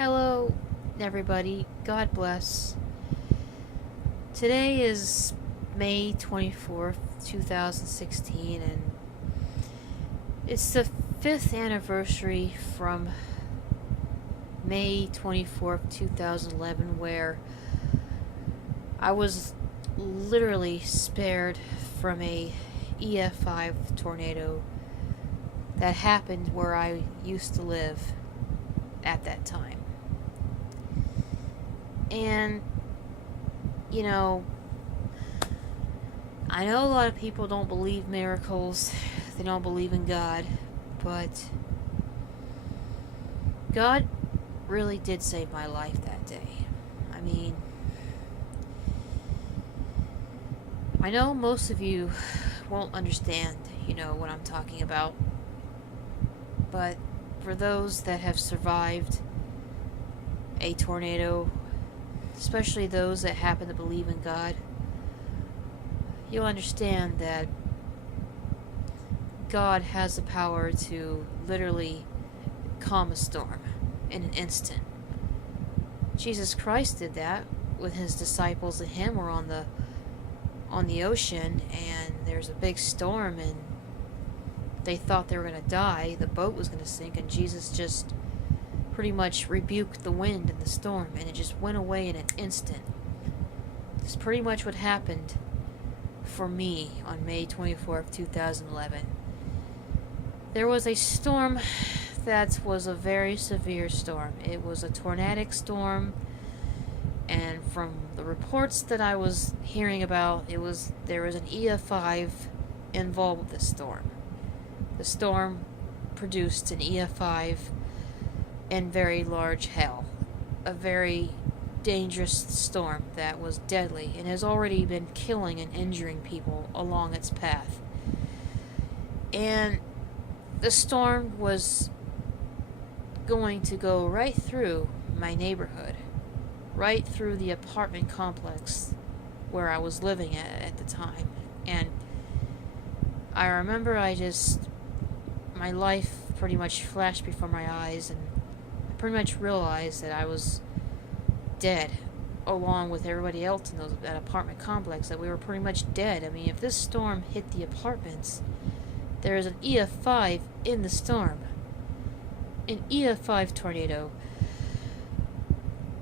Hello, everybody. God bless. Today is May 24th, 2016, and it's the 5th anniversary from May 24th, 2011, where I was literally spared from a EF5 tornado that happened where I used to live at that time. And, you know, I know a lot of people don't believe miracles, they don't believe in God, but God really did save my life that day. I mean, I know most of you won't understand, what I'm talking about, but for those that have survived a tornado, especially those that happen to believe in God, you'll understand that God has the power to literally calm a storm in an instant. Jesus Christ did that when his disciples and him were on the ocean, and there's a big storm and they thought they were going to die, the boat was going to sink, and Jesus just pretty much rebuked the wind and the storm, and it just went away in an instant. That's pretty much what happened for me on May 24th, 2011. There was a storm that was a very severe storm. It was a tornadic storm, and from the reports that I was hearing about, there was an EF5 involved with the storm. The storm produced an EF5 and very large hail, a very dangerous storm that was deadly and has already been killing and injuring people along its path. And the storm was going to go right through my neighborhood, right through the apartment complex where I was living at the time. And I remember my life pretty much flashed before my eyes, and pretty much realized that I was dead, along with everybody else in that apartment complex, that we were pretty much dead. I mean, if this storm hit the apartments, there is an EF5 in the storm. An EF5 tornado,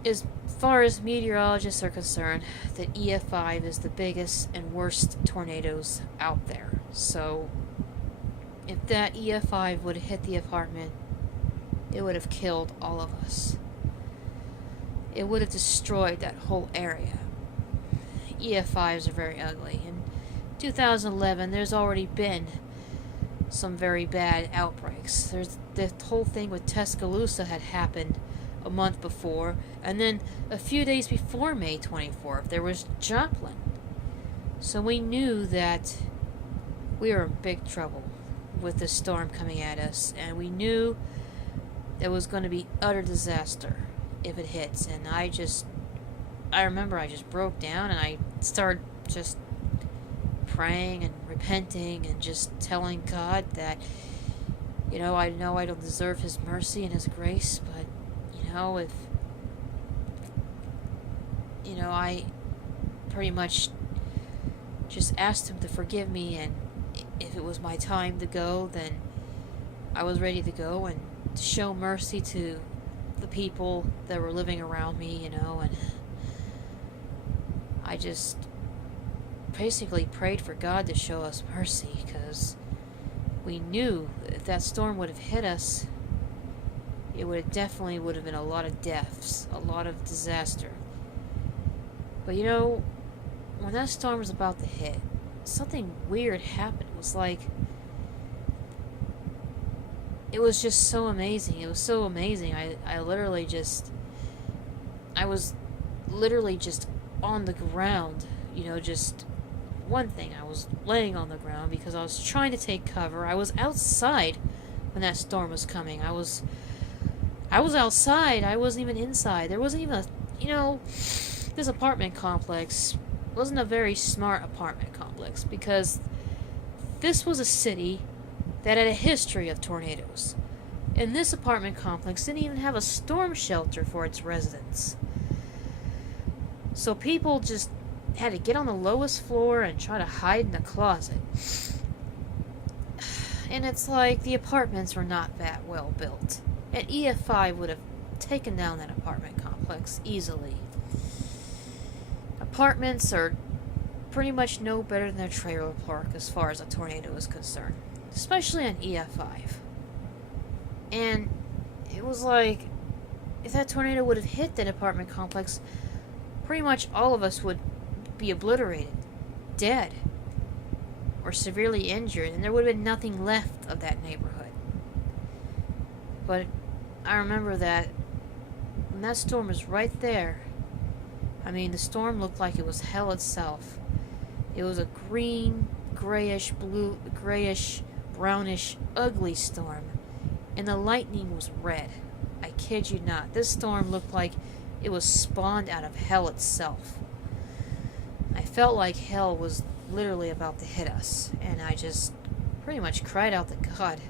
as far as meteorologists are concerned, the EF5 is the biggest and worst tornadoes out there. So, if that EF5 would have hit the apartment, it would have killed all of us. It would have destroyed that whole area. EF5s are very ugly. In 2011, there's already been some very bad outbreaks. There's the whole thing with Tuscaloosa had happened a month before, and then a few days before May 24th, there was Joplin. So we knew that we were in big trouble with this storm coming at us, and we knew it was going to be utter disaster if it hits. And I remember I just broke down and I started just praying and repenting and just telling God that, I know I don't deserve his mercy and his grace, but, if, I pretty much just asked him to forgive me, and if it was my time to go, then I was ready to go and to show mercy to the people that were living around me, and I just basically prayed for God to show us mercy, because we knew if that storm would have hit us, it definitely would have been a lot of deaths, a lot of disaster. But when that storm was about to hit, something weird happened. It was like, it was just so amazing. It was so amazing. I was literally just on the ground, just one thing. I was laying on the ground because I was trying to take cover. I was outside when that storm was coming. I was outside. I wasn't even inside. There wasn't even this apartment complex wasn't a very smart apartment complex, because this was a city that had a history of tornadoes. And this apartment complex didn't even have a storm shelter for its residents. So people just had to get on the lowest floor and try to hide in a closet. And it's like the apartments were not that well built. An EF5 would have taken down that apartment complex easily. Apartments are pretty much no better than a trailer park as far as a tornado is concerned, especially an EF5. And it was like, if that tornado would have hit that apartment complex, pretty much all of us would be obliterated, dead, or severely injured, and there would have been nothing left of that neighborhood. But I remember that when that storm was right there, I mean, the storm looked like it was hell itself. It was a green, grayish, blue, grayish, brownish, ugly storm. And the lightning was red. I kid you not. This storm looked like it was spawned out of hell itself. I felt like hell was literally about to hit us. And I just pretty much cried out to God.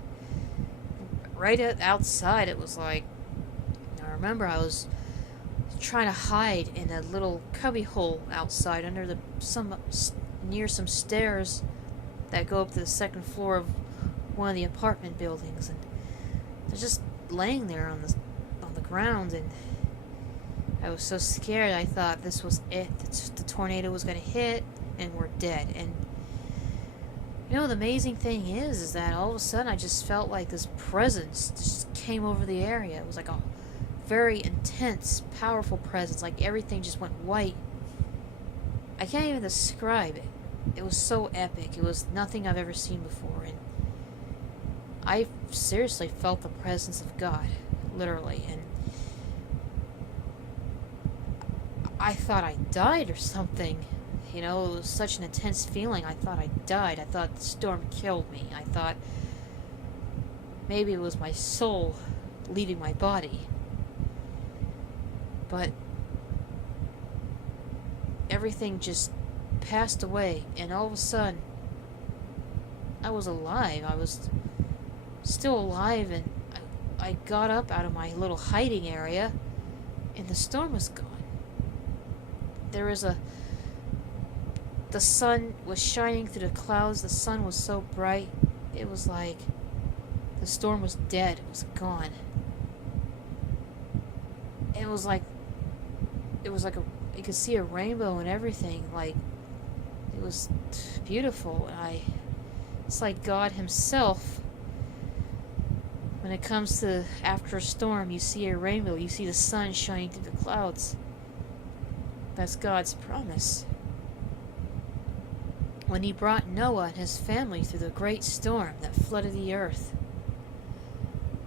Right outside, it was like... I remember I was trying to hide in a little cubby hole outside under near some stairs that go up to the second floor of one of the apartment buildings, and I was just laying there on the ground, and I was so scared. I thought this was it. The tornado was going to hit, and we're dead. And you know, the amazing thing is that all of a sudden I just felt like this presence just came over the area. It was like a very intense, powerful presence, like everything just went white. I can't even describe it. It was so epic. It was nothing I've ever seen before, and I seriously felt the presence of God, literally, and I thought I died or something. You know, it was such an intense feeling. I thought I died. I thought the storm killed me. I thought maybe it was my soul leaving my body. But everything just passed away, and all of a sudden I was alive. I was still alive, and I got up out of my little hiding area, and the storm was gone. The sun was shining through the clouds. The sun was so bright. It was like the storm was dead. It was gone. And it was like you could see a rainbow and everything. Like, it was beautiful. It's like God himself. When it comes to after a storm, you see a rainbow. You see the sun shining through the clouds. That's God's promise. When he brought Noah and his family through the great storm that flooded the earth.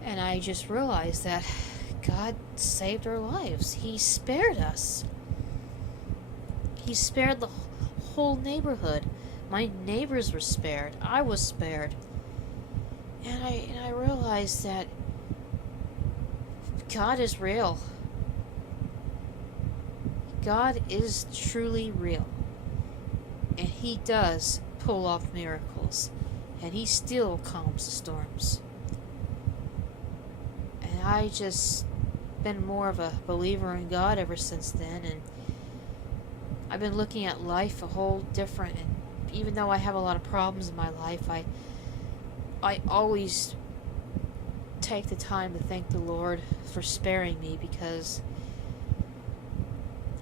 And I just realized that God saved our lives. He spared us. He spared the whole neighborhood. My neighbors were spared. I was spared. And I realized that God is real. God is truly real. And he does pull off miracles. And he still calms the storms. And I just been more of a believer in God ever since then, and I've been looking at life a whole different, and even though I have a lot of problems in my life, I always take the time to thank the Lord for sparing me, because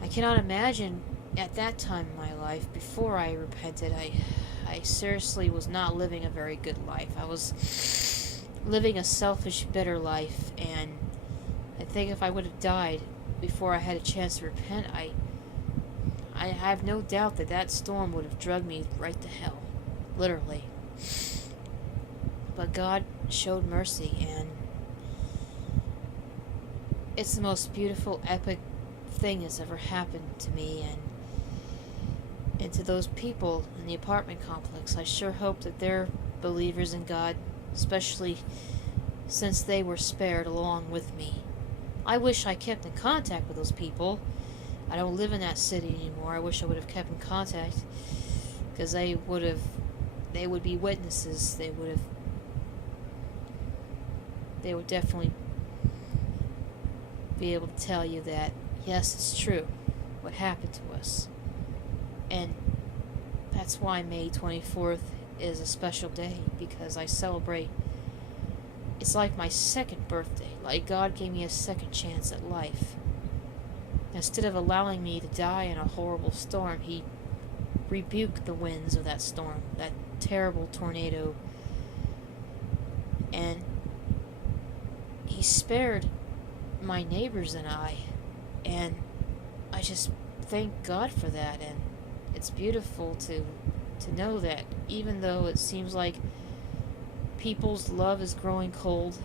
I cannot imagine at that time in my life, before I repented, I seriously was not living a very good life. I was living a selfish, bitter life, and I think if I would have died before I had a chance to repent, I have no doubt that storm would have dragged me right to hell. Literally. But God showed mercy, and it's the most beautiful, epic thing that's ever happened to me, and to those people in the apartment complex. I sure hope that they're believers in God, especially since they were spared along with me. I wish I kept in contact with those people. I don't live in that city anymore. I wish I would have kept in contact, because they would be witnesses. They would have they would definitely be able to tell you that, yes, it's true, what happened to us. And that's why May 24th is a special day, because I celebrate. It's like my second birthday, like God gave me a second chance at life. Instead of allowing me to die in a horrible storm, He rebuked the winds of that storm, that terrible tornado, and He spared my neighbors and I, and I just thank God for that. And it's beautiful to know that even though it seems like people's love is growing cold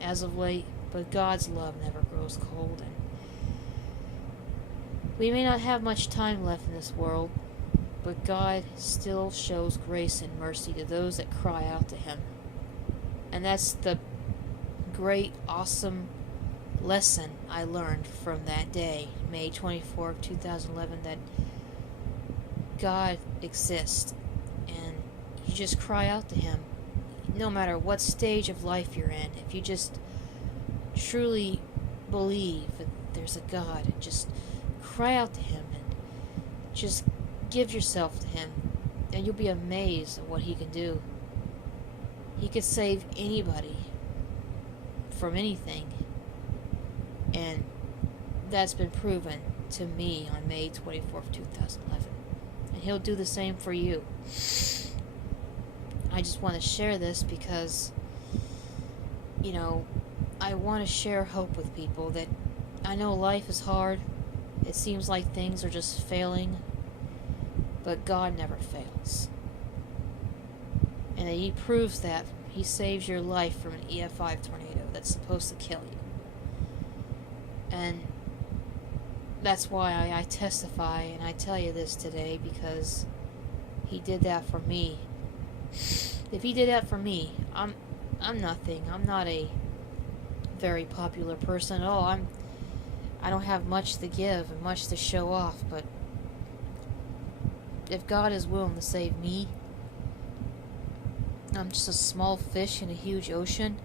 as of late, but God's love never grows cold. And we may not have much time left in this world, but God still shows grace and mercy to those that cry out to Him. And that's the great, awesome lesson I learned from that day, May 24th, 2011, that God exists, and you just cry out to Him. No matter what stage of life you're in, if you just truly believe that there's a God, and just cry out to Him, and just give yourself to Him, and you'll be amazed at what He can do. He could save anybody from anything, and that's been proven to me on May 24th, 2011. And He'll do the same for you. I just want to share this because, I want to share hope with people that I know life is hard. It seems like things are just failing, but God never fails. And He proves that. He saves your life from an EF5 tornado that's supposed to kill you. And that's why I testify and I tell you this today, because He did that for me. If He did that for me, I'm nothing. I'm not a very popular person at all. I don't have much to give and much to show off, but if God is willing to save me, I'm just a small fish in a huge ocean,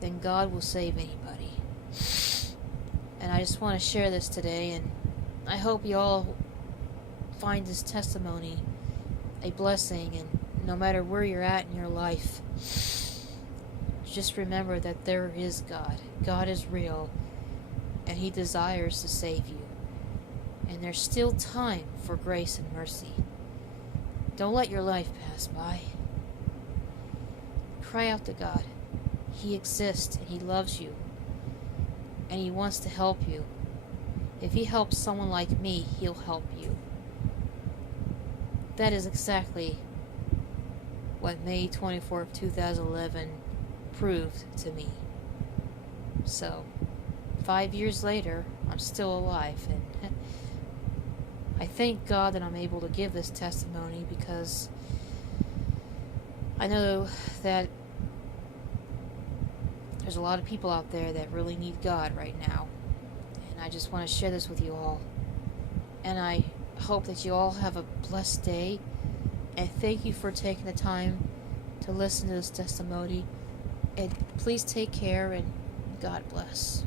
then God will save anybody. And I just want to share this today, and I hope you all find this testimony a blessing, and no matter where you're at in your life, just remember that there is God. God is real, and He desires to save you. And there's still time for grace and mercy. Don't let your life pass by. Cry out to God. He exists, and He loves you, and He wants to help you. If He helps someone like me, He'll help you. That is exactly what May 24th, 2011 proved to me. So, 5 years later, I'm still alive, and I thank God that I'm able to give this testimony, because I know that there's a lot of people out there that really need God right now, and I just want to share this with you all. And I hope that you all have a blessed day, and thank you for taking the time to listen to this testimony, and please take care, and God bless.